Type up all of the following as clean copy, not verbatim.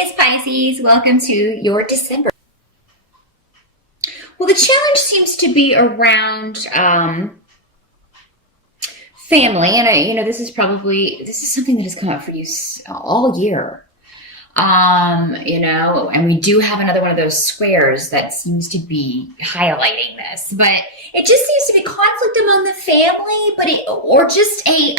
Surprise, Pisces! Welcome to your December. Well, the challenge seems to be around family, and this is something that has come up for you all year. And we do have another one of those squares that seems to be highlighting this, but it just seems to be conflict among the family, or just a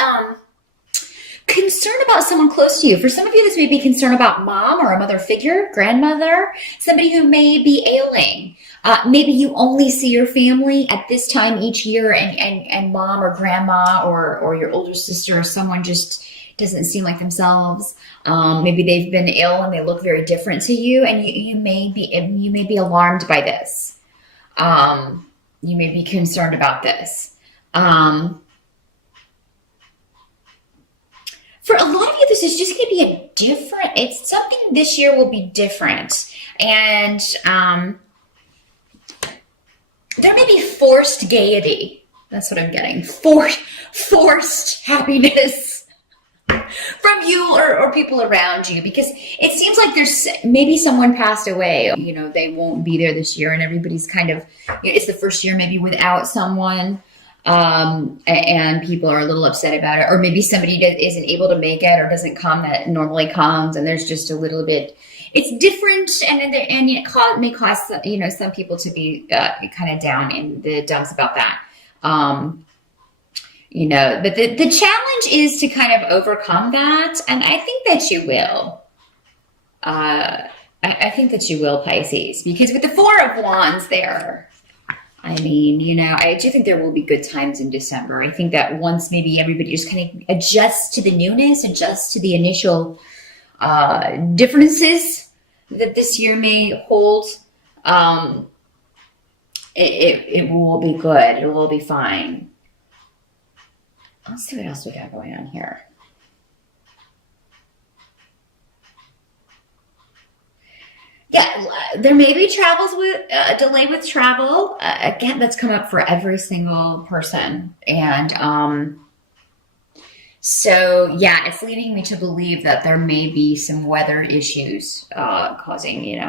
concern about someone close to you. For some of you, this may be concern about mom or a mother figure, grandmother, somebody who may be ailing. Maybe you only see your family at this time each year, and mom or grandma or your older sister or someone just doesn't seem like themselves. Maybe they've been ill and they look very different to you, and you may be alarmed by this. You may be concerned about this. For a lot of you, this is just going to be it's something this year will be different. And there may be forced gaiety. That's what I'm getting. Forced happiness from you or people around you, because it seems like there's maybe someone passed away. They won't be there this year, and everybody's kind of, it's the first year maybe without someone. And people are a little upset about it, or maybe somebody isn't able to make it or doesn't come that normally comes, and there's just a little bit, it's different, and it may cause some people to be kind of down in the dumps about that. But the challenge is to kind of overcome that, and I think that you will. I think that you will, Pisces, because with the Four of Wands there, I do think there will be good times in December. I think that once maybe everybody just kind of adjusts to the newness, adjusts to the initial differences that this year may hold, it will be good. It will be fine. Let's see what else we got going on here. Yeah, there may be a delay with travel. Again, that's come up for every single person. And so, yeah, it's leading me to believe that there may be some weather issues causing,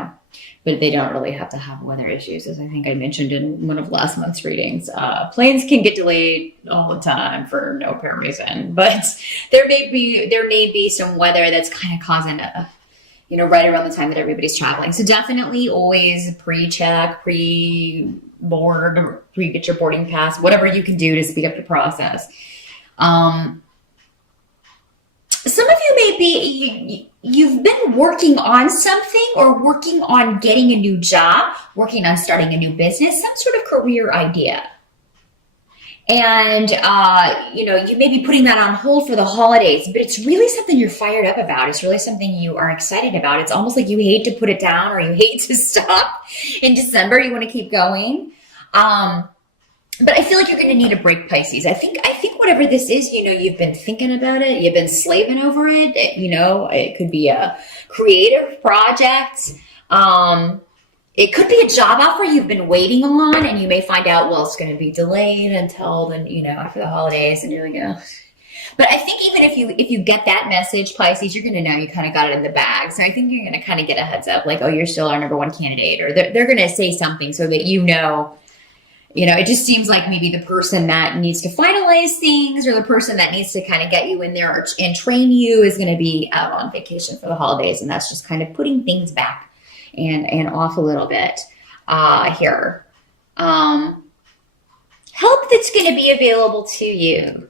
but they don't really have to have weather issues. As I think I mentioned in one of last month's readings, planes can get delayed all the time for no apparent reason. But there may be some weather that's kind of causing right around the time that everybody's traveling. So definitely always pre-check, pre-board, get your boarding pass, whatever you can do to speed up the process. Some of you you've been working on something, or working on getting a new job, working on starting a new business, some sort of career idea. And, you may be putting that on hold for the holidays, but it's really something you're fired up about. It's really something you are excited about. It's almost like you hate to put it down, or you hate to stop in December. You want to keep going. But I feel like you're going to need a break, Pisces. I think whatever this is, you've been thinking about it. You've been slaving over it. It could be a creative project. It could be a job offer you've been waiting on, and you may find out, well, it's going to be delayed until then, after the holidays, and you're like, oh. But I think even if you get that message, Pisces, you're going to know you kind of got it in the bag. So I think you're going to kind of get a heads up, like, oh, you're still our number one candidate, or they're going to say something so that it just seems like maybe the person that needs to finalize things, or the person that needs to kind of get you in there and train you, is going to be out on vacation for the holidays, and that's just kind of putting things back and off a little bit here. Help that's going to be available to you.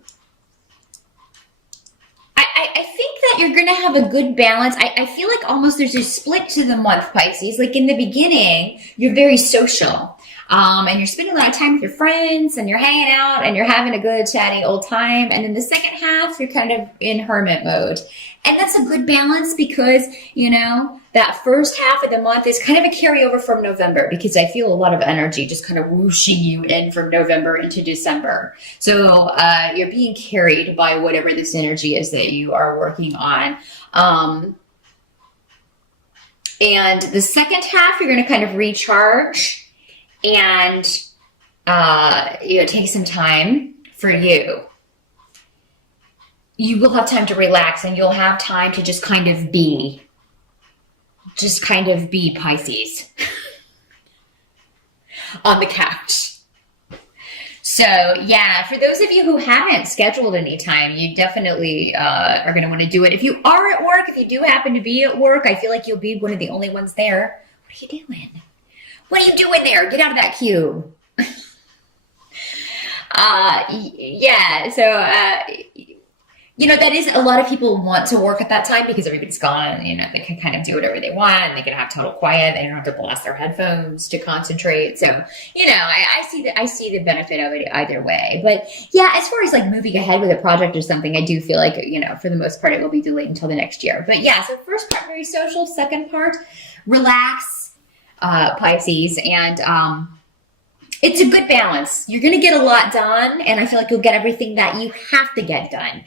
I think that you're going to have a good balance. I feel like almost there's a split to the month, Pisces. Like in the beginning, you're very social. And you're spending a lot of time with your friends, and you're hanging out, and you're having a good chatty old time. And in the second half, you're kind of in hermit mode. And that's a good balance, because, that first half of the month is kind of a carryover from November, because I feel a lot of energy just kind of whooshing you in from November into December. So you're being carried by whatever this energy is that you are working on. And the second half, you're going to kind of recharge and take some time for you. You will have time to relax, and you'll have time to just kind of be. just kind of be Pisces on the couch. So yeah, for those of you who haven't scheduled any time, you definitely are going to want to do it. If you are at work, if you do happen to be at work, I feel like you'll be one of the only ones there. What are you doing? What are you doing there? Get out of that cube. Yeah, so that is, a lot of people want to work at that time because everybody's gone. They can kind of do whatever they want, and they can have total quiet. They don't have to blast their headphones to concentrate. So, I see the benefit of it either way. But yeah, as far as like moving ahead with a project or something, I do feel like, for the most part, it will be delayed until the next year. But yeah, so first part, very social. Second part, relax, Pisces. And, it's a good balance. You're going to get a lot done, and I feel like you'll get everything that you have to get done.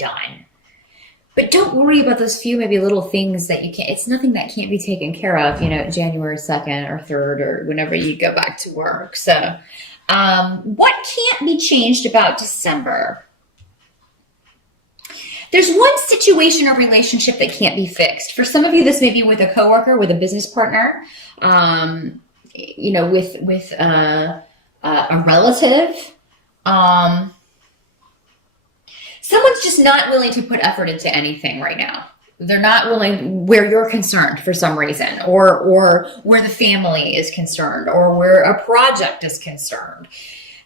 But don't worry about those few maybe little things that you can't. It's nothing that can't be taken care of, January 2nd or 3rd or whenever you go back to work. So what can't be changed about December? There's one situation or relationship that can't be fixed. For some of you, this may be with a coworker, with a business partner, with a relative. Someone's just not willing to put effort into anything right now. They're not willing where you're concerned for some reason, or where the family is concerned, or where a project is concerned.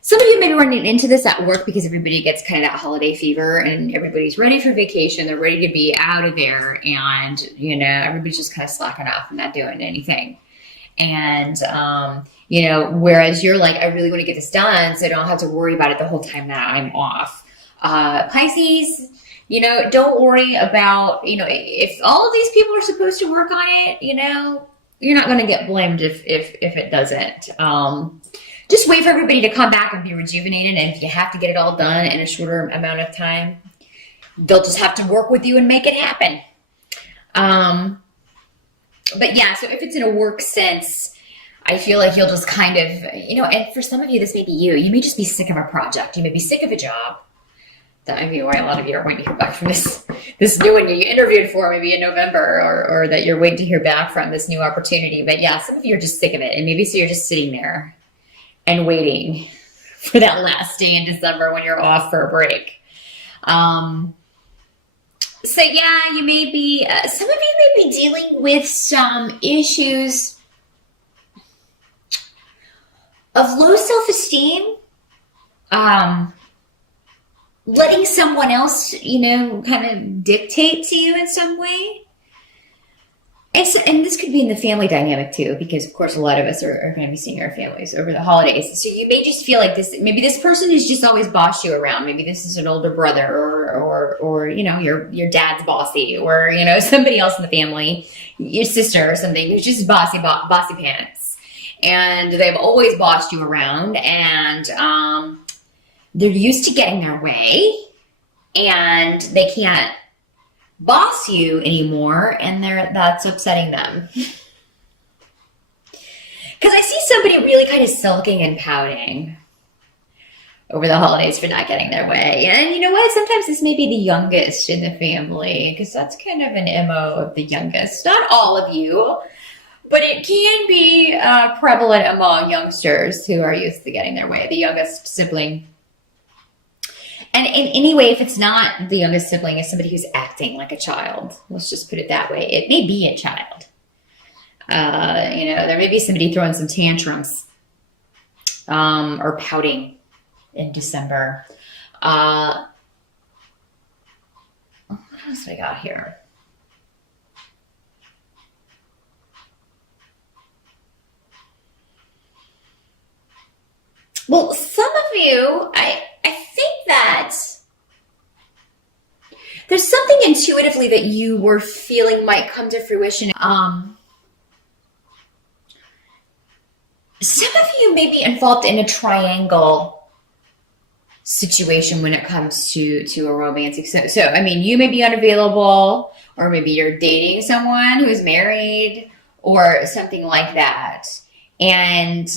Some of you may be running into this at work because everybody gets kind of that holiday fever and everybody's ready for vacation. They're ready to be out of there, and everybody's just kind of slacking off and not doing anything. And whereas you're like, I really want to get this done so I don't have to worry about it the whole time that I'm off. Pisces, don't worry about, if all of these people are supposed to work on it, you're not going to get blamed if it doesn't. Just wait for everybody to come back and be rejuvenated. And if you have to get it all done in a shorter amount of time, they'll just have to work with you and make it happen. But yeah, so if it's in a work sense, I feel like you'll just kind of, and for some of you, this may be you. You may just be sick of a project. You may be sick of a job. That may be why a lot of you are waiting to hear back from this new one you interviewed for maybe in November, or that you're waiting to hear back from this new opportunity. But yeah, some of you are just sick of it. And maybe so you're just sitting there and waiting for that last day in December when you're off for a break. So yeah, you may be, some of you may be dealing with some issues of low self-esteem, letting someone else, kind of dictate to you in some way. And this could be in the family dynamic too, because of course a lot of us are going to be seeing our families over the holidays. So you may just feel like maybe this person has just always bossed you around. Maybe this is an older brother or your dad's bossy, or, somebody else in the family, your sister or something who's just bossy pants. And they've always bossed you around, and they're used to getting their way, and they can't boss you anymore, and that's upsetting them. Because I see somebody really kind of sulking and pouting over the holidays for not getting their way. And you know what? Sometimes this may be the youngest in the family, because that's kind of an MO of the youngest. Not all of you, but it can be prevalent among youngsters who are used to getting their way, the youngest sibling. And in any way, if it's not the youngest sibling, it's somebody who's acting like a child. Let's just put it that way. It may be a child. There may be somebody throwing some tantrums or pouting in December. What else do we got here? Well, some of you, I think that there's something intuitively that you were feeling might come to fruition. Some of you may be involved in a triangle situation when it comes to a romantic. So, I mean, you may be unavailable, or maybe you're dating someone who's married or something like that. And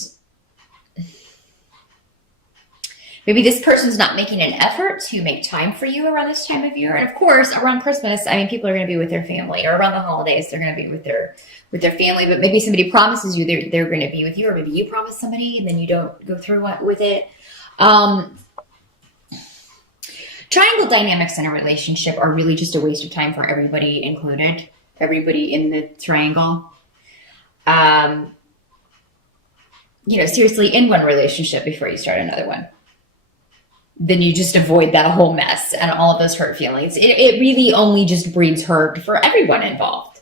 Maybe this person's not making an effort to make time for you around this time of year. And of course, around Christmas, I mean, people are going to be with their family, or around the holidays, they're going to be with their family. But maybe somebody promises you they're going to be with you, or maybe you promise somebody and then you don't go through with it. Triangle dynamics in a relationship are really just a waste of time for everybody included, everybody in the triangle. Seriously, end one relationship before you start another one. Then you just avoid that whole mess and all of those hurt feelings. It really only just breeds hurt for everyone involved.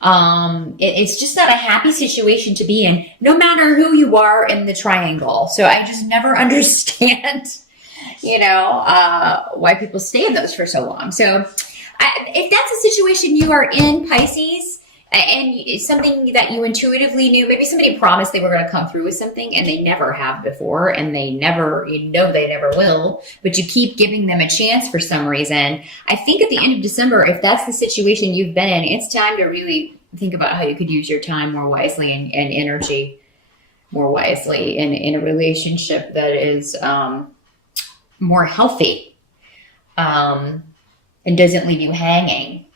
It's just not a happy situation to be in, no matter who you are in the triangle. So I just never understand, why people stay in those for so long. So if that's a situation you are in, Pisces, and it's something that you intuitively knew, maybe somebody promised they were going to come through with something and they never have before, and they never will, but you keep giving them a chance for some reason. I think at the end of December, if that's the situation you've been in, it's time to really think about how you could use your time more wisely and energy more wisely in a relationship that is more healthy and doesn't leave you hanging.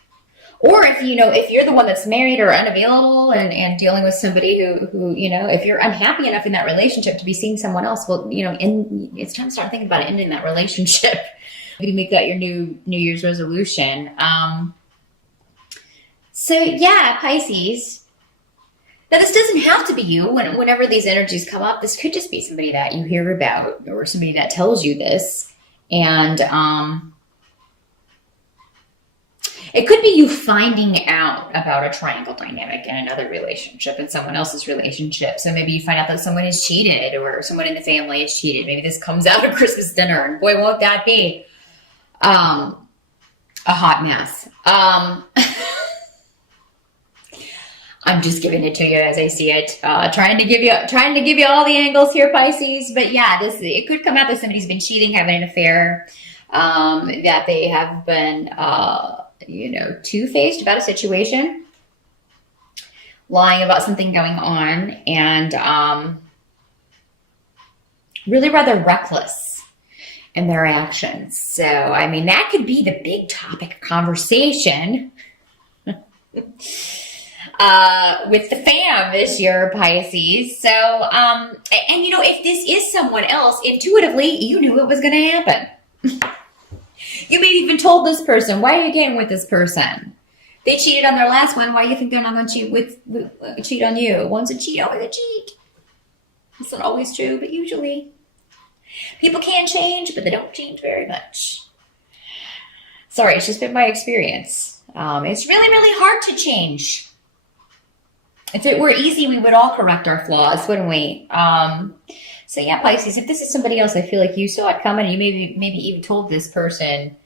Or if you're the one that's married or unavailable and dealing with somebody who if you're unhappy enough in that relationship to be seeing someone else, well, it's time to start thinking about ending that relationship. Maybe make that your New Year's resolution. So yeah, Pisces. Now this doesn't have to be you. Whenever these energies come up, this could just be somebody that you hear about or somebody that tells you this, and it could be you finding out about a triangle dynamic in another relationship, in someone else's relationship. So maybe you find out that someone has cheated, or someone in the family has cheated. Maybe this comes out at Christmas dinner, and boy, won't that be a hot mess. I'm just giving it to you as I see it. Trying to give you all the angles here, Pisces. But yeah, it could come out that somebody's been cheating, having an affair, that they have been two-faced about a situation, lying about something going on, and really rather reckless in their actions. So, I mean, that could be the big topic of conversation with the fam this year, Pisces. So, if this is someone else, intuitively, you knew it was going to happen. You may have even told this person, why are you getting with this person? They cheated on their last one. Why do you think they're not going to cheat on you? One's a cheat, always a cheat. It's not always true, but usually. People can change, but they don't change very much. Sorry, it's just been my experience. It's really, really hard to change. If it were easy, we would all correct our flaws, wouldn't we? So yeah, Pisces, if this is somebody else, I feel like you saw it coming, and you maybe even told this person,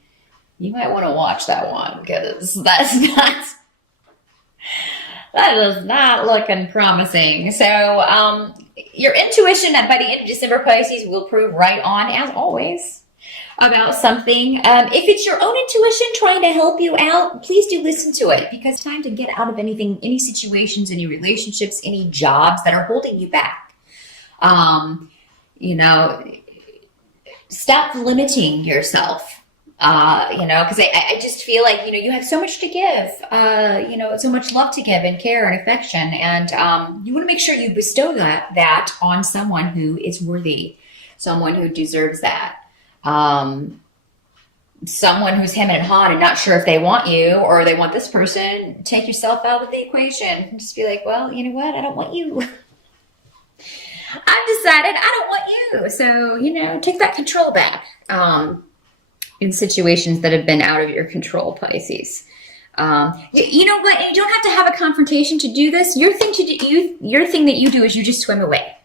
you might want to watch that one, because that is not looking promising. So your intuition by the end of December, Pisces, will prove right on, as always, about something. If it's your own intuition trying to help you out, please do listen to it, because it's time to get out of any situations, any relationships, any jobs that are holding you back. Stop limiting yourself, because I just feel like, you have so much to give, so much love to give and care and affection. And you want to make sure you bestow that on someone who is worthy, someone who deserves that. Someone who's hemming and hawing and not sure if they want you or they want this person, take yourself out of the equation. Just be like, well, you know what? I don't want you. I've decided I don't want you. So, take that control back in situations that have been out of your control, Pisces. You know what? You don't have to have a confrontation to do this. Your thing that you do is you just swim away.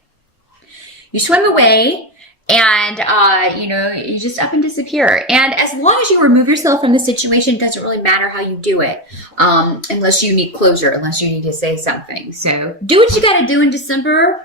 You swim away, and you just up and disappear. And as long as you remove yourself from the situation, it doesn't really matter how you do it, unless you need closure, unless you need to say something. So do what you got to do in December.